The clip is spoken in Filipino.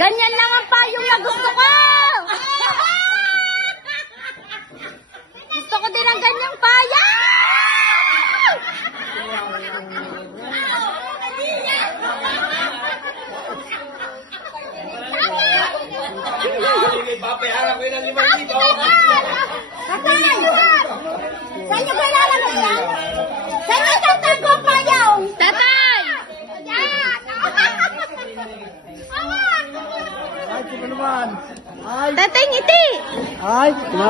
Ganyan lang ang payong na gusto ko! Gusto ko din ang ganyang payong! Papayaran ko yun ang 5 dito. Tatay! Saan niyo kailangan yan? Saan niyo tatag ko payong? Tatay! Yan! Ay, sino naman? Ay, Tatay, ngiti! ay, no.